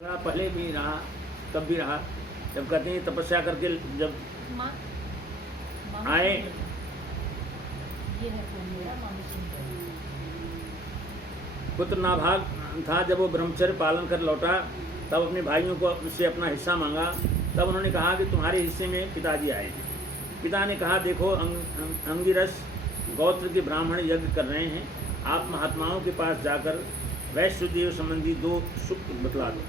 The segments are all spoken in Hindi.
पहले भी रहा, तब भी रहा। जब कहते हैं तपस्या करके जब आए पुत्र नाभाग था, जब वो ब्रह्मचर्य पालन कर लौटा तब अपने भाइयों को उससे अपना हिस्सा मांगा। तब उन्होंने कहा कि तुम्हारे हिस्से में पिताजी आए। पिता ने कहा देखो अंगिरस गोत्र के ब्राह्मण यज्ञ कर रहे हैं, आप महात्माओं के पास जाकर वैश्वदेव संबंधी 2 सुख बतला दो।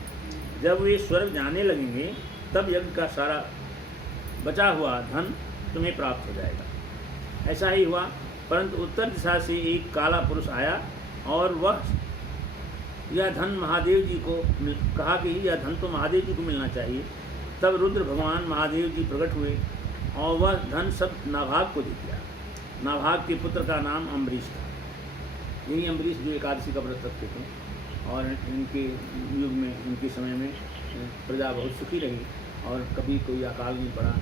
जब वे स्वर्ग जाने लगेंगे तब यज्ञ का सारा बचा हुआ धन तुम्हें प्राप्त हो जाएगा। ऐसा ही हुआ, परंतु उत्तर दिशा से एक काला पुरुष आया और वह यह धन महादेव जी को कहा कि यह धन तो महादेव जी को मिलना चाहिए। तब रुद्र भगवान महादेव जी प्रकट हुए और वह धन सब नाभाग को दे दिया। नाभाग के पुत्र का नाम अम्बरीश था। यही अम्बरीश जो एकादशी का व्रत रखते थे और इनके युग में, इनके समय में प्रजा बहुत सुखी रही और कभी कोई अकाल नहीं पड़ा।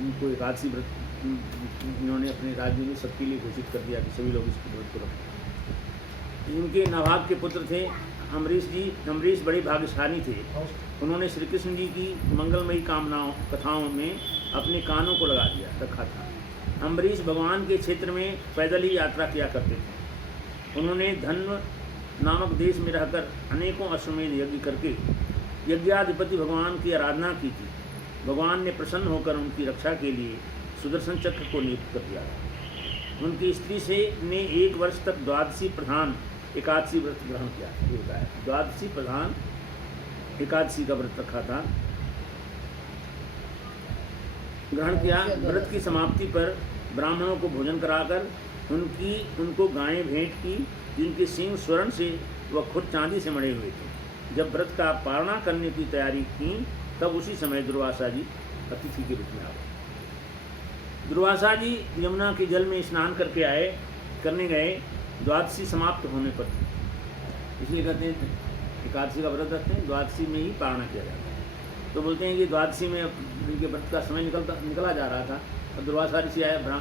इनको एकादशी व्रत इन्होंने अपने राज्य में सबके लिए घोषित कर दिया कि सभी लोग इसके व्रत को रखें। इनके नाभाग के पुत्र थे अम्बरीश जी। अम्बरीश बड़े भाग्यशाली थे। उन्होंने श्री कृष्ण जी की मंगलमयी कथाओं में अपने कानों को लगा दिया रखा था। अम्बरीश भगवान के क्षेत्र में पैदल ही यात्रा किया करते थे। उन्होंने धन्व नामक देश में रहकर अनेकों अश्वमेध यज्ञ करके यज्ञाधिपति भगवान की आराधना की थी। भगवान ने प्रसन्न होकर उनकी रक्षा के लिए सुदर्शन चक्र को नियुक्त कर दिया। उनकी स्त्री से ने 1 वर्ष तक द्वादशी प्रधान एकादशी व्रत ग्रहण किया। ये होता है द्वादशी प्रधान एकादशी का व्रत रखा था, ग्रहण किया। व्रत की समाप्ति पर ब्राह्मणों को भोजन कराकर उनको गायें भेंट की, जिनके सींग स्वर्ण से व खुर चांदी से मढ़े हुए थे। जब व्रत का पारणा करने की तैयारी की तब उसी समय दुर्वासा जी अतिथि के रूप में आ गए। दुर्वासा जी यमुना के जल में स्नान करने गए द्वादशी समाप्त होने पर। इसलिए कहते हैं एकादशी का व्रत रखते हैं, द्वादशी में ही पारणा किया जाता है। तो बोलते हैं कि द्वादशी में इनके व्रत का समय निकला जा रहा था और दुर्वासा ऋषि आया,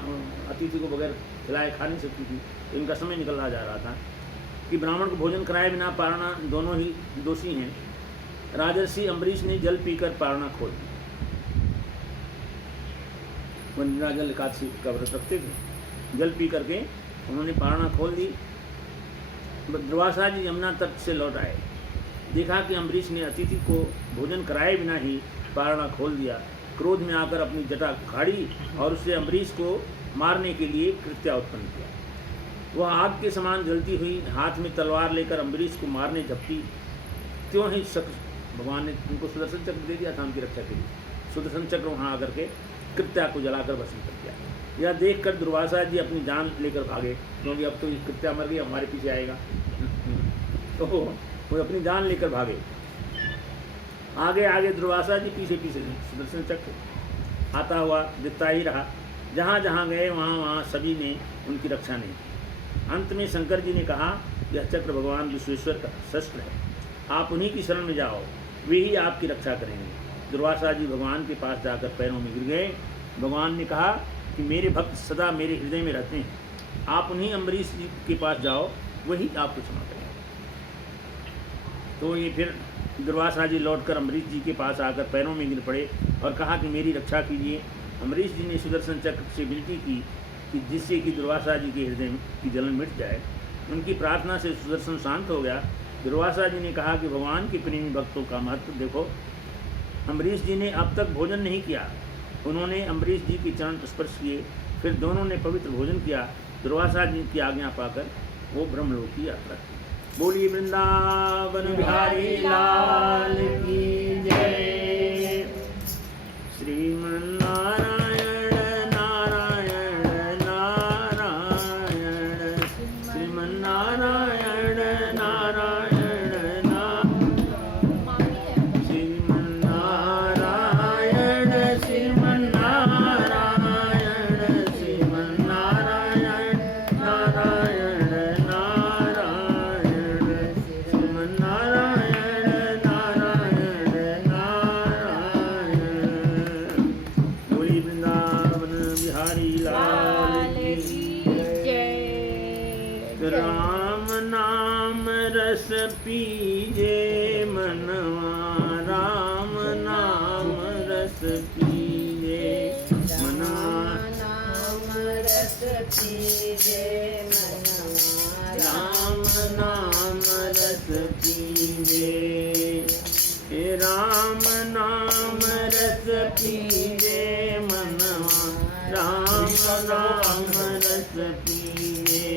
अतिथि को बगैर खिलाए खा नहीं सकती थी, तो इनका समय निकला जा रहा था कि ब्राह्मण को भोजन कराए बिना पारणा, दोनों ही दोषी हैं। राजर्षि अम्बरीश ने जल पीकर पारणा खोल दी। वंदना जल एकादशी का व्रत रखते थे, जल पी करके उन्होंने पारणा खोल दी। दुर्वासा जी यमुना तट से लौट आए, देखा कि अम्बरीश ने अतिथि को भोजन कराए बिना ही पारणा खोल दिया। क्रोध में आकर अपनी जटा उखाड़ी और उससे अम्बरीश को मारने के लिए कृत्या उत्पन्न किया। वह आग के समान जलती हुई हाथ में तलवार लेकर अम्बरीश को मारने झपटी। त्यों ही भगवान ने उनको सुदर्शन चक्र दे दिया था उनकी रक्षा के लिए। सुदर्शन चक्र वहाँ आकर के कृत्या को जलाकर भस्म कर दिया। यह देखकर दुर्वासा जी अपनी जान लेकर भागे, क्योंकि अब तो ये कृत्या मर गई, हमारे पीछे आएगा। तो वो अपनी जान लेकर भागे। आगे आगे दुर्वासा जी पीछे पीछे सुदर्शन चक्र आता हुआ दिखता ही रहा। जहाँ जहाँ गए वहाँ सभी ने उनकी रक्षा नहीं की। अंत में शंकर जी ने कहा यह चक्र भगवान विश्वेश्वर का शस्त्र है, आप उन्हीं की शरण में जाओ, वे ही आपकी रक्षा करेंगे। दुर्वासा जी भगवान के पास जाकर पैरों में गिर गए। भगवान ने कहा कि मेरे भक्त सदा मेरे हृदय में रहते हैं, आप उन्हीं अम्बरीश जी के पास जाओ, वही आपको क्षमा करेंगे। तो ये फिर दुर्वासा जी लौटकर अम्बरीश जी के पास आकर पैरों में गिर पड़े और कहा कि मेरी रक्षा कीजिए। अम्बरीश जी ने सुदर्शन चक्र से विनती की कि जिससे कि दुर्वासा जी के हृदय की जलन मिट जाए। उनकी प्रार्थना से सुदर्शन शांत हो गया। दुर्वासा जी ने कहा कि भगवान के प्रेमी भक्तों का महत्व देखो। अम्बरीश जी ने अब तक भोजन नहीं किया। उन्होंने अम्बरीश जी के चरण स्पर्श किए, फिर दोनों ने पवित्र भोजन किया। दुर्वासा जी की आज्ञा पाकर वो ब्रह्मलोक की यात्रा की। बोलिए वृंदावन बिहारी लाल की जय। श्रीमन्नारायण नारायण नारायण, श्रीमन्नारायण नारायण नारायण, श्रीमन्नारायण श्रीमन्नारायण श्रीमन्नारायण नारायण नारायण, श्रीमन्नारायण नारायण पीजे मनवा राम नाम रस पीजे, राम नाम रस पीजे मनवा, राम नाम रस पीजे।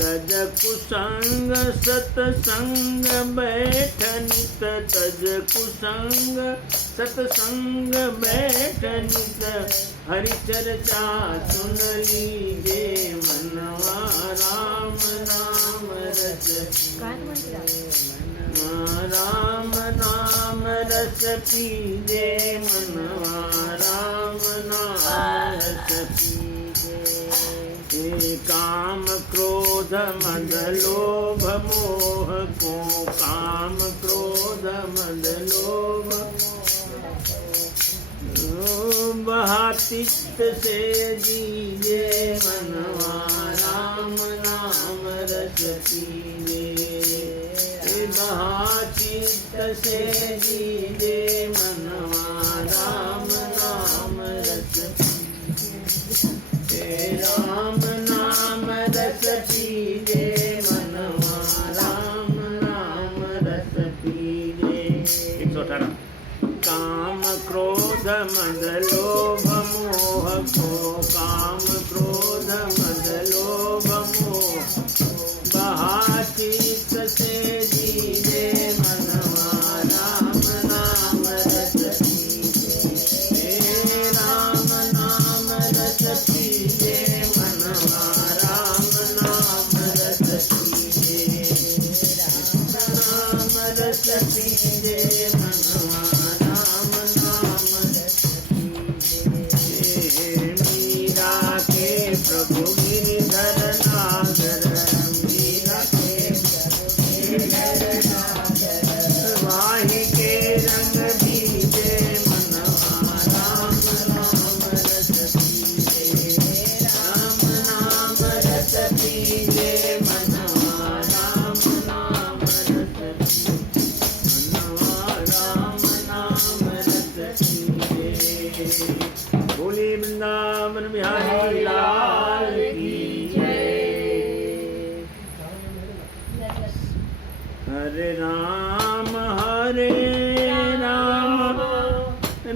तज कुसंग सतसंग बैठ नित, तज कुसंग सतसंग बैठ नित, हरि चर्चा सुन लीजे मनवा, राम नाम रस राम नाम रस पीजे मनवा, राम नाम रस पीजे। काम क्रोध मद लोभ मोह को, काम क्रोध मद लोभ बहा चित्त से दीजे मनवा, राम नाम रस पीजे, बहा चित्त से दीजे मनवा, राम नाम रस पीजे, राम नाम रस पीजे मनवा, राम नाम रस पीजे। 118। काम क्रोध मद लोभ मोह को, काम क्रोध मद लोभ मोह बहा चित्त से दीजे मनवा, राम नाम रस पीजे, राम नाम रस पीजे मनवा, राम नाम रस पीजे, राम रस पीजे मनवा, राम नाम रस पीजे। मीरा के प्रभु गिरधर नागर, मीरा के प्रभु गिरधर नागर, वाही के रंग बीजे मनवा, राम नाम रस पीजे, राम नाम रस पीजे मनवा, राम नाम रस पीजे मनवा, राम नाम रस पीजे। बोले वृंदावन बिहारी लाल की जय। हरे राम हरे राम,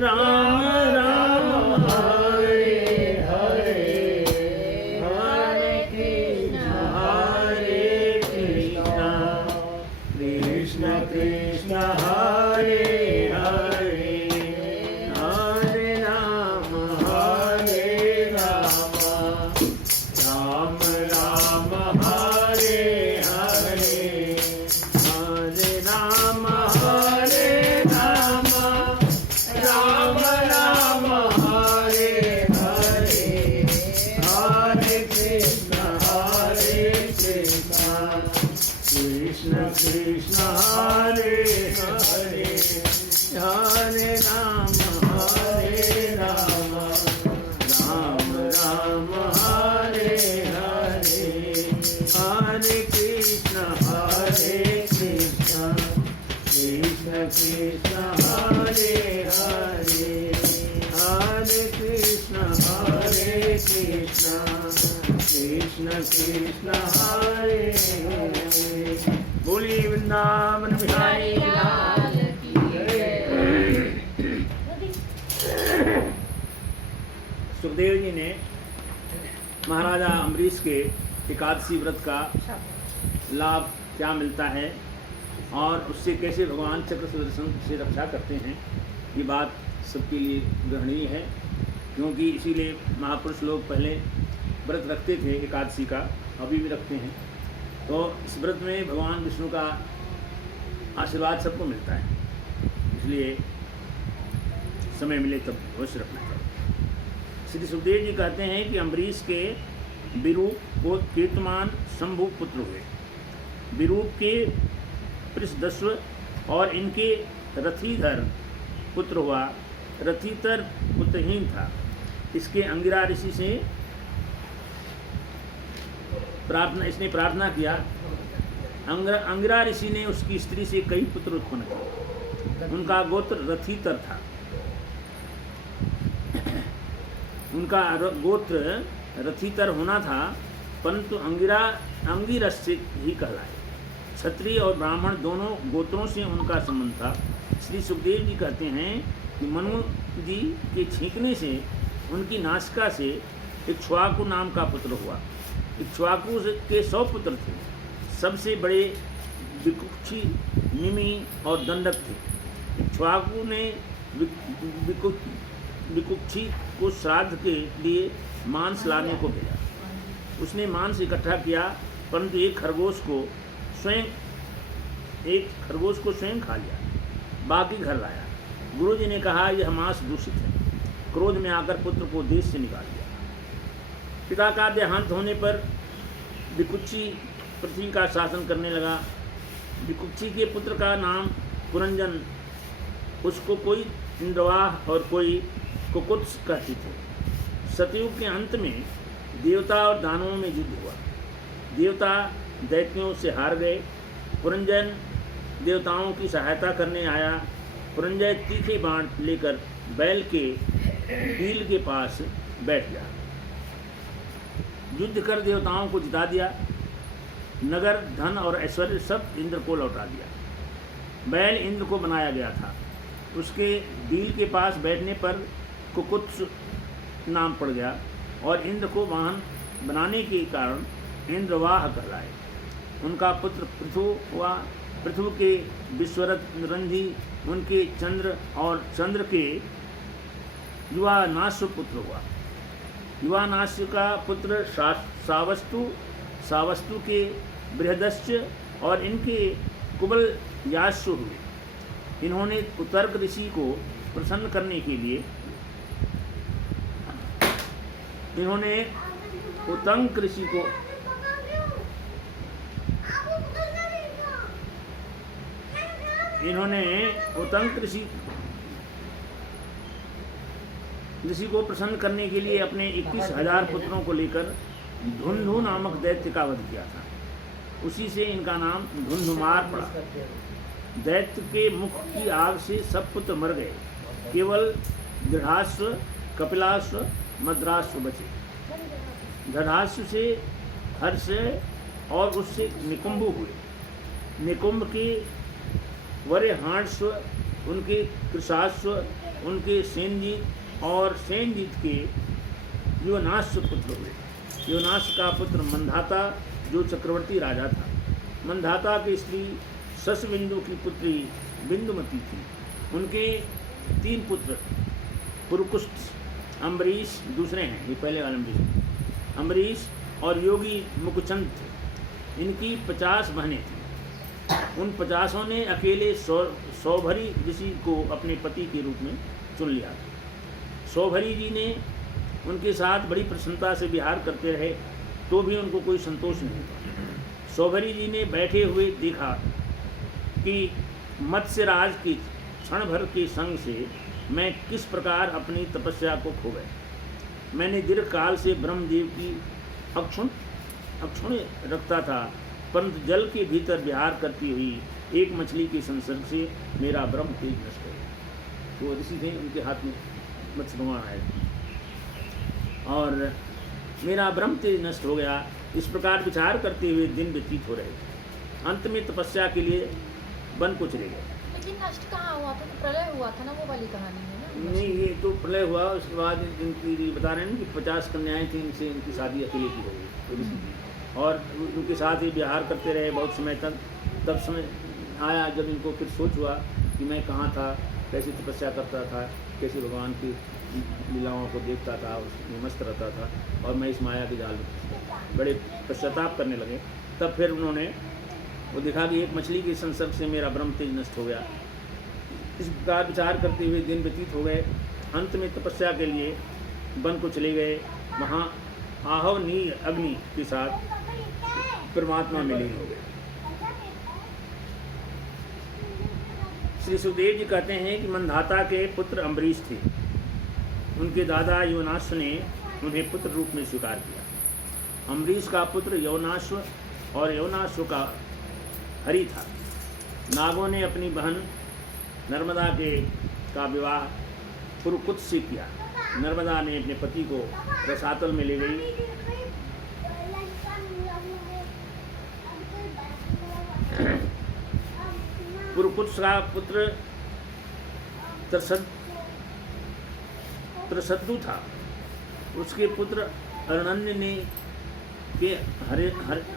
राम राम हरे हरे, हरे कृष्ण कृष्ण कृष्ण हरे हरे, हरे राम राम राम हरे हरे, हरे राम राम राम हरे हरे, हरे कृष्ण कृष्ण कृष्ण हरे हरे, हरे राम राम राम हरे हरे, हरे कृष्ण कृष्ण कृष्ण हरे हरे, हरे कृष्ण कृष्ण कृष्ण हरे हरे। बोली वृंदावन बिहारी लाल की जय। सुखदेव जी ने महाराजा अम्बरीश के एकादशी व्रत का लाभ क्या मिलता है और उससे कैसे भगवान चक्र सुदर्शन से रक्षा करते हैं, ये बात सबके लिए ग्रहणीय है, क्योंकि इसीलिए महापुरुष लोग पहले व्रत रखते थे एकादशी का, अभी भी रखते हैं। तो इस व्रत में भगवान विष्णु का आशीर्वाद सबको मिलता है, इसलिए समय मिले तब अवश्य रखना चाहिए। श्री सुखदेव जी कहते हैं कि अम्बरीश के विरूप को कीर्तमान शंभु पुत्र हुए। विरूप के पृषदस्व और इनके रथीधर पुत्र हुआ। रथीधर पुत्रहीन था। इसके अंगिरा ऋषि से इसने प्रार्थना किया। अंगिरा ऋषि ने उसकी स्त्री से कई पुत्र उत्पन्न किए। उनका गोत्र रथीतर था। उनका गोत्र रथितर होना था, परंतु अंगिरस से ही कहलाए। क्षत्रिय और ब्राह्मण दोनों गोत्रों से उनका संबंध था। श्री सुखदेव जी कहते हैं कि मनु जी के छींकने से उनकी नासिका से इक्ष्वाकु नाम का पुत्र हुआ। इक्ष्वाकु के 100 पुत्र थे। सबसे बड़े विकुक्षी, निमि और दंडक थे। इक्ष्वाकु ने विकुक्षी को श्राद्ध के लिए मांस लाने को भेजा। उसने मांस इकट्ठा किया, परंतु एक खरगोश को स्वयं खा लिया, बाकी घर लाया। गुरुजी ने कहा यह मांस दूषित है। क्रोध में आकर पुत्र को देश से निकाल दिया। पिता का देहांत होने पर विकुक्षी पृथ्वी का शासन करने लगा। विकुक्षी के पुत्र का नाम पुरंजन, उसको कोई इंद्रवाह और कोई कुकुत्स कहते थे। सतयुग के अंत में देवता और दानवों में युद्ध हुआ। देवता दैत्यों से हार गए। पुरंजन देवताओं की सहायता करने आया। पुरंजय तीखे बाण लेकर बैल के कील के पास बैठ गया। युद्ध कर देवताओं को जिता दिया। नगर, धन और ऐश्वर्य सब इंद्र को लौटा दिया। बैल इंद्र को बनाया गया था। उसके डील के पास बैठने पर कुकुत्स नाम पड़ गया और इंद्र को वाहन बनाने के कारण इंद्रवाह कहलाए। उनका पुत्र पृथु हुआ। पृथु के विश्वरथ रंधी, उनके चंद्र और चंद्र के युवानाश्व पुत्र हुआ। युवानाश्व का पुत्र सावस्तु, सावस्तु के बृहदश्च और इनके कुबल याश्व हुए। इन्होंने उतर्क ऋषि को प्रसन्न करने के लिए उतंक ऋषि को प्रसन्न करने के लिए अपने 21,000 पुत्रों को लेकर धुंधु नामक दैत्य का वध किया था। उसी से इनका नाम धुंधुमार पड़ा। दैत्य के मुख की आग से सब पुत्र मर गए। केवल दृढ़ाश्व, कपिलाश्व, मद्राश्व बचे। दृढ़ाश्व से हर्ष और उससे निकुंभ हुए। निकुंभ के वरेहांश्व, उनके कृशाश्व, उनके सेनजीत और सेनजीत के युवनाश्व पुत्र हुए। युवनाश का पुत्र मंधाता जो चक्रवर्ती राजा था। मंधाता की स्त्री शशबिंदु की पुत्री बिंदुमती थी। उनके 3 पुत्र पुरुकुष्ठ, अम्बरीश दूसरे हैं, ये पहले वाले अम्बरीश और योगी मुकुचंद थे। इनकी 50 बहनें थीं। उन 50 ने अकेले सौभरी ऋषि को अपने पति के रूप में चुन लिया। सौभरी जी ने उनके साथ बड़ी प्रसन्नता से विहार करते रहे, तो भी उनको कोई संतोष नहीं हुआ। सौभरी जी ने बैठे हुए देखा कि मत्स्यराज की क्षण भर के संग से मैं किस प्रकार अपनी तपस्या को खो गया। मैंने दीर्घ काल से ब्रह्मदेव की अक्षुण रखता था, परंतु जल के भीतर विहार करती हुई एक मछली के संसर्ग से मेरा ब्रह्म तेज नष्ट हो गया। तो ऋषि थे, उनके हाथ में मत्स्य भगवान आए और मेरा ब्रह्म तेज नष्ट हो गया। इस प्रकार विचार करते हुए दिन व्यतीत हो रहे। अंत में तपस्या के लिए वन को चले गए। लेकिन नष्ट कहाँ हुआ था? तो प्रलय हुआ था ना, वो वाली कहानी है ना। नहीं, ये तो प्रलय हुआ। उसके बाद इनकी बता रहे हैं कि 50 कन्याएं थी, इनसे इनकी शादी अकेले की हो गई और उनके साथ ही विहार करते रहे बहुत समय तक। तब समय आया जब इनको फिर सोच हुआ कि मैं कहाँ था, कैसे तपस्या करता था, कैसे भगवान की लीलाओं को देखता था, उसमें मस्त रहता था और मैं इस माया के जाल में बड़े पश्चाताप करने लगे। तब फिर उन्होंने वो देखा कि एक मछली के संसर्ग से मेरा ब्रह्म तेज नष्ट हो गया। इस प्रकार विचार करते हुए दिन व्यतीत हो गए। अंत में तपस्या के लिए वन को चले गए। वहाँ आहवनी अग्नि के साथ परमात्मा में लीन हो गए। श्री सुखदेव जी कहते हैं कि मंधाता के पुत्र अम्बरीश थे। उनके दादा यवनाश्व ने उन्हें पुत्र रूप में स्वीकार किया। अम्बरीश का पुत्र यवनाश्व और यवनाश्व का हरि था। नागों ने अपनी बहन नर्मदा का विवाह पुरुकुत से किया। नर्मदा ने अपने पति को रसातल में ले गई। पुरकुत्स का पुत्र त्रसद्दु था। उसके पुत्र अरण्य ने के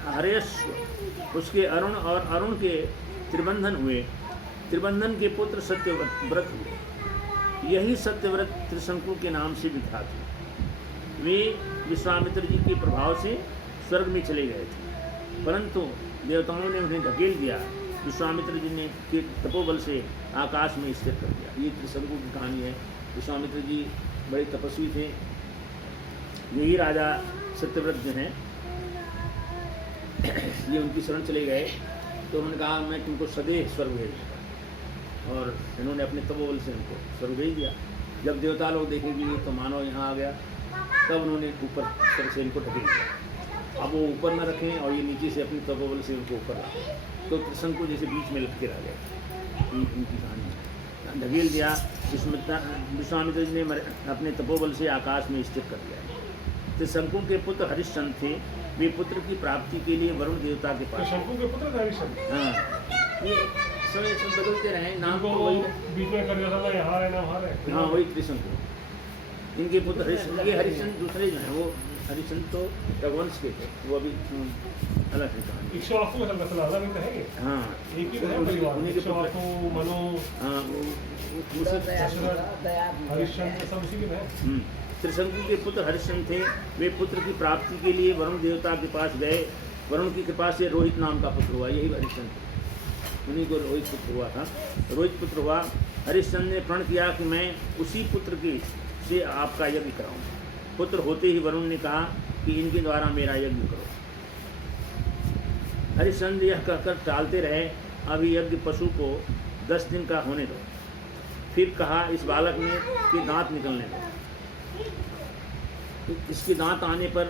हरेश्व उसके अरुण और अरुण के त्रिबंधन हुए। त्रिबंधन के पुत्र सत्यव्रत हुए। यही सत्यव्रत त्रिशंकु के नाम से विख्यात हुए। वे विश्वामित्र जी के प्रभाव से स्वर्ग में चले गए थे, परंतु देवताओं ने उन्हें धकेल दिया। विश्वामित्र जी ने के तपोबल से आकाश में स्थिर कर दिया। ये त्रिशंकु की कहानी है। विश्वामित्र जी बड़े तपस्वी थे। यही राजा सत्यव्रत जो हैं ये उनकी शरण चले गए, तो उन्होंने कहा मैं तुमको सदैव स्वर्ग भेज दूँगा, और इन्होंने अपने तपोबल से उनको स्वर्ग भेज दिया। जब देवता लोग देखेंगे तो मानो यहाँ आ गया, तब उन्होंने ऊपर स्वर्ग से इनको ढकेल दिया। अब वो ऊपर न रखें और ये नीचे से अपनी तपोबल से उनको ऊपर लाए, तो त्रिशंकु जैसे बीच में लटके रह गए। उनकी कहानी ढकेल दिया। विश्वामित्र जी ने अपने तपोबल से आकाश में स्थिर कर दिया। त्रिशंकु के पुत्र हरिश्चंद्र थे। वे पुत्र की प्राप्ति के लिए वरुण देवता के पास। शंकु के पुत्र थे हरिश्चंद्र। हाँ, ये समय बदलते रहे नाम इनको तो वही। बीच में कर दिया था ना, यहाँ है ना वहाँ है। हाँ, वही त्रिशंकु। इनके पुत्र हरिश्चंद्र, ये हरिश्चंद्र दूसरे जो हैं वो हरिश्चंद्र तो रघुवंश के थे, वो अभी अलग है कहानी। इक्ष्वाकु का चलता अलग ही तो है ये। हाँ, एक ही तो है परिवार। उन्हीं के पुत्र। इक्ष्वाकु, मनु, हाँ, हरिश्चंद्र सब उसी के हैं। त्रिशंकु के पुत्र हरिश्चंद्र थे। वे पुत्र की प्राप्ति के लिए वरुण देवता के पास गए। वरुण की कृपा से रोहित नाम का पुत्र हुआ। यही हरिश्चंद्र, उन्हीं को रोहित पुत्र हुआ था। रोहित पुत्र हुआ। हरिश्चंद्र ने प्रण किया कि मैं उसी पुत्र के से आपका यज्ञ कराऊंगा। पुत्र होते ही वरुण ने कहा कि इनके द्वारा मेरा यज्ञ करो। हरिश्चंद्र यह कहकर टालते रहे, अभी यज्ञ पशु को 10 दिन का होने दो। फिर कहा इस बालक में के दांत निकलने दो। इसके दांत आने पर,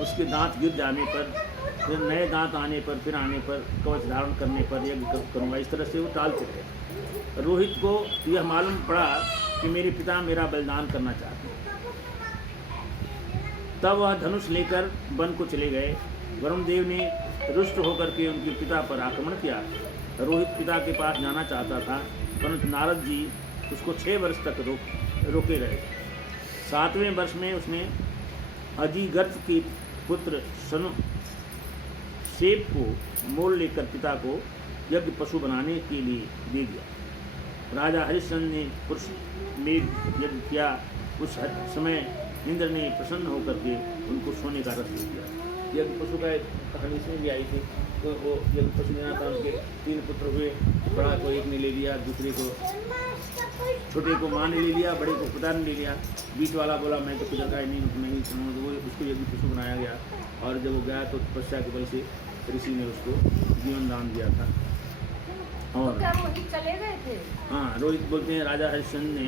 उसके दांत गिर जाने पर, फिर नए दांत आने पर, फिर आने पर, कवच धारण करने पर यज्ञ करूँगा। इस तरह से वो टालते रहे। रोहित को यह मालूम पड़ा कि मेरे पिता मेरा बलिदान करना चाहते हैं। तब वह धनुष लेकर वन को चले गए। वरुण देव ने रुष्ट होकर के उनके पिता पर आक्रमण किया। रोहित पिता के पास जाना चाहता था, परंतु नारद जी उसको 6 वर्ष तक रोके रहे। 7वें वर्ष में उसने अधिगर्त के पुत्र सेब को मोल लेकर पिता को यज्ञ पशु बनाने के लिए दे दिया। राजा हरिश्चंद्र ने पुरुष मेघ यज्ञ किया। उस समय इंद्र ने प्रसन्न होकर के उनको सोने का रथ दे दिया। यज्ञ पशु का कहानी इसमें भी आई थी। तो वो यज्ञ पशु लेना था। उनके 3 पुत्र हुए। बड़ा को एक ने ले लिया, दूसरे को छोटे को माँ ने ले लिया, बड़े को पिता ने ले लिया। बीच वाला बोला मैं तो पिता का ही नहीं सुनूँ, तो वो उसको यज्ञ पशु बनाया गया। और जब वो गया तो तपस्या के बल से ऋषि ने उसको जीवन दान दिया था। और तो क्या रोहित चले गए थे? हाँ, रोहित बोलते हैं राजा हरिश्चंद्र ने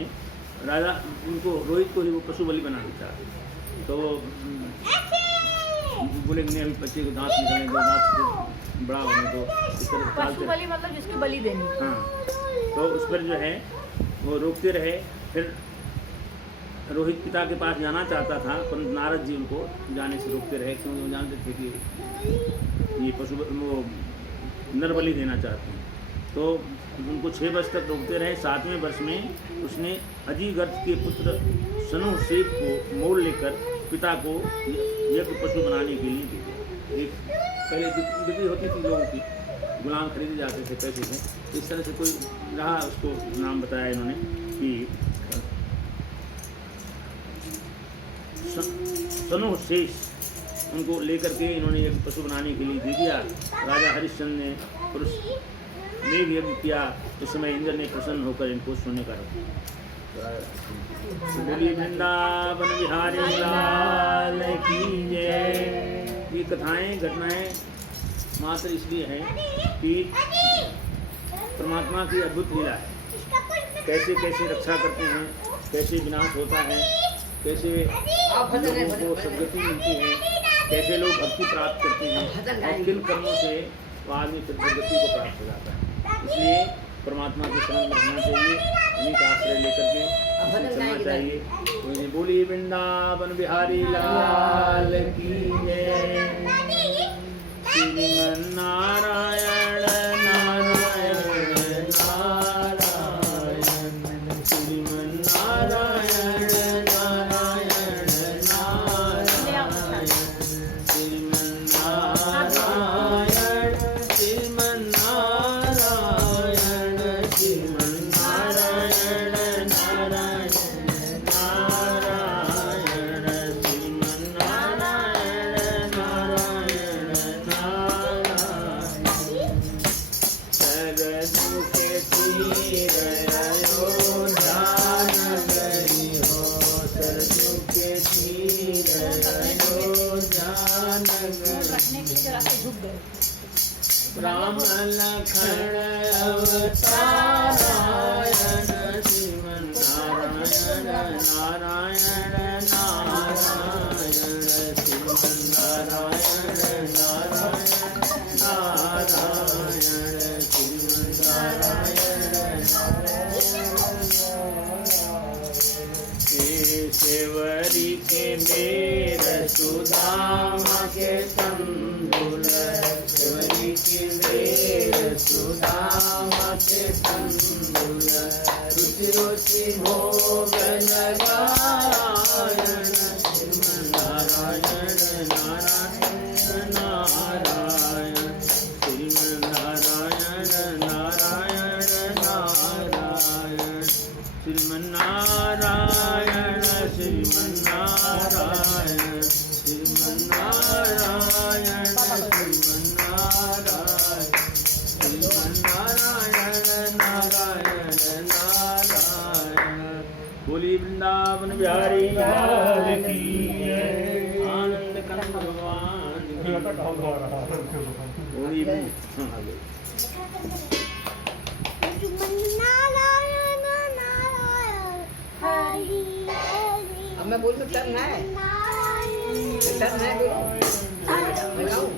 राजा उनको रोहित को ही वो पशु बलि बना दिया। तो बोले नहीं अभी बच्चे को दांत निकलने दो, दांत बड़ा होने दो, इस तरह पशु बलि मतलब जिसकी बलि देनी। हाँ, तो उस पर जो है वो रोकते रहे। फिर रोहित पिता के पास जाना चाहता था, परंतु नारद जी उनको जाने से रोकते रहे, क्योंकि वो जानते थे कि ये पशु वो नर बलि देना चाहते हैं। तो उनको 6 वर्ष तक रोकते रहे। 7वें वर्ष में उसने अजीगर्त के पुत्र सेब को मोल लेकर पिता को यज्ञ पशु बनाने के लिए दे दिया। एक पहले बिक्री होती थी लोगों की, गुलाम खरीदे जाते थे पैसे से। इस तरह से कोई रहा, उसको नाम बताया इन्होंने कि शेष उनको लेकर के इन्होंने यज्ञ पशु बनाने के लिए दे दिया। राजा हरिश्चंद्र ने पुरुष मेघ यज्ञ किया। उस समय इंद्र ने प्रसन्न होकर इनको सोने का रख दिया। बोलिए वृंदावन बिहारी लाल की जय। ये कथाएं घटनाएं मात्र इसलिए हैं कि परमात्मा की अद्भुत लीला है। कैसे कैसे रक्षा करते हैं, कैसे विनाश होता है, कैसे लोगों को सद्गति मिलती है, कैसे लोग भक्ति प्राप्त करते हैं और किन कर्मों से वो आदमी फिर सद्गति को प्राप्त हो जाता है। इसलिए परमात्मा के शरण में रहना चाहिए, उन्हीं का आश्रय लेकर के भजन चलना गाएंगे। चाहिए। तो बोली वृंदावन बिहारी लाल की जय। श्रीमन नारायण नारायण नारायण, श्रीमन नारायण नारायण नारायण, श्रीमन नारायण श्रीमन नारायण, श्रीमन नारायण नारायण नारायण, श्रीमन नारायण नारायण नारायण। सरजू के तीर अयोध्या नगरी हो, सरजू के तीर अयोध्या नगरी, रखने के लिए जरा से झुक गए। राम लखन अवतारायण, श्रीमन नारायण नारायण नारायण, श्रीमन नारायण नारायण नारायण, श्रीमन नारायण केशवरी के मेर सुदामा के तंदुल, केशवरी के मेर सुदामा के तंदुल, रुचि रुचि भोग लगायण, श्रीमन नारायण नारायण नारायण, श्रीमन नारायण नारायण नारायण, श्रीमन नारायण श्रीमन नारायण, श्रीमन नारायण श्रीमन नारायण, श्रीमन नारायण नारायण नारायण। बोली वृंदावन बिहारी लाल की जय। आनंद कंद भगवान की फिर तक कौन हो रहा है? बोली अब मैं बोल सकता हूँ ना, सकता है बोलो। मैं गाऊँ?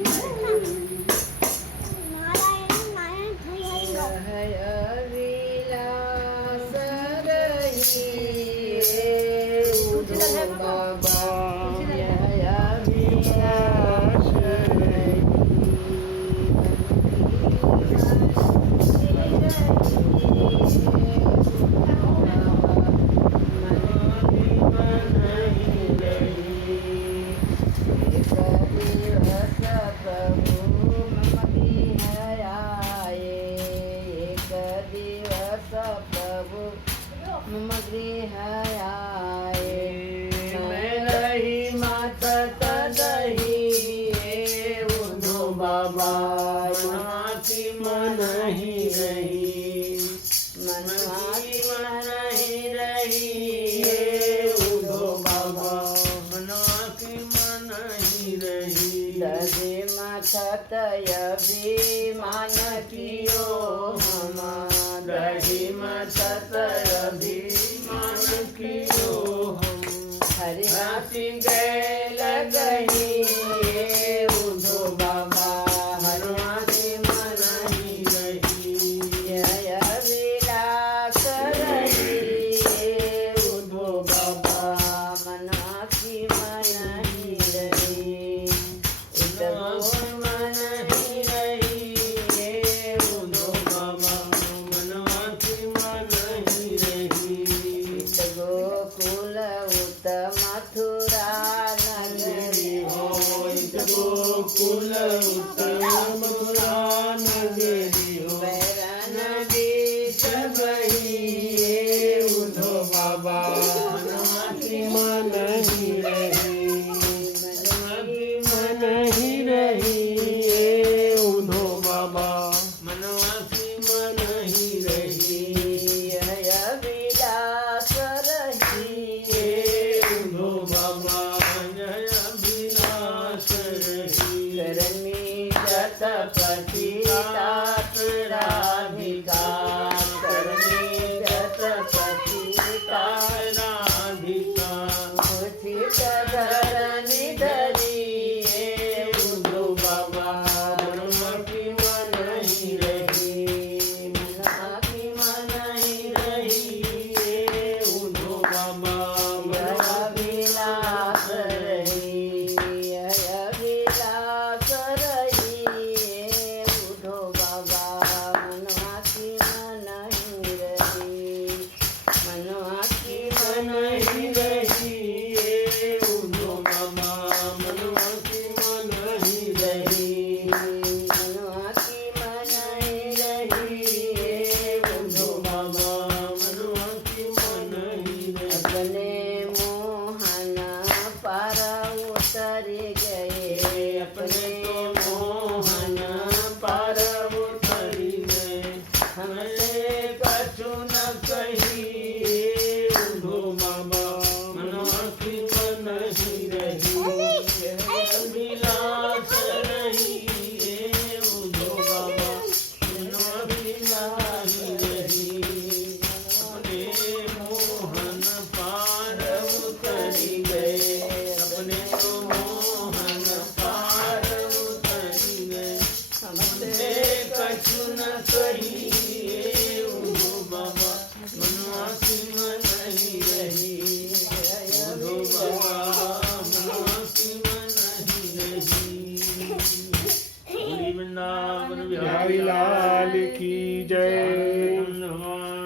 मम गृह आए, मैं रही माता तदही उधो बाबा, की मन ही रही, मनवा की मन ही रही उधो बाबा, मनवा की मन ही रही। दधे माथा तयभिमान कियो हम, रही मत अभिमान कियो हम, हरि हाथी गए लगही उधो बाबा, हरवासी मन ही रही, जय विलास रही उधो बाबा, मना की मन ही रही, मनवा मन ही रही उधो बाबा, मनवा की मन ही रही। गोकुल उत मथुरा न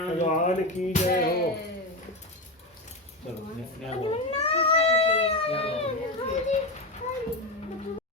भगवान की जय हो। जय। चलो न्याय बोलो।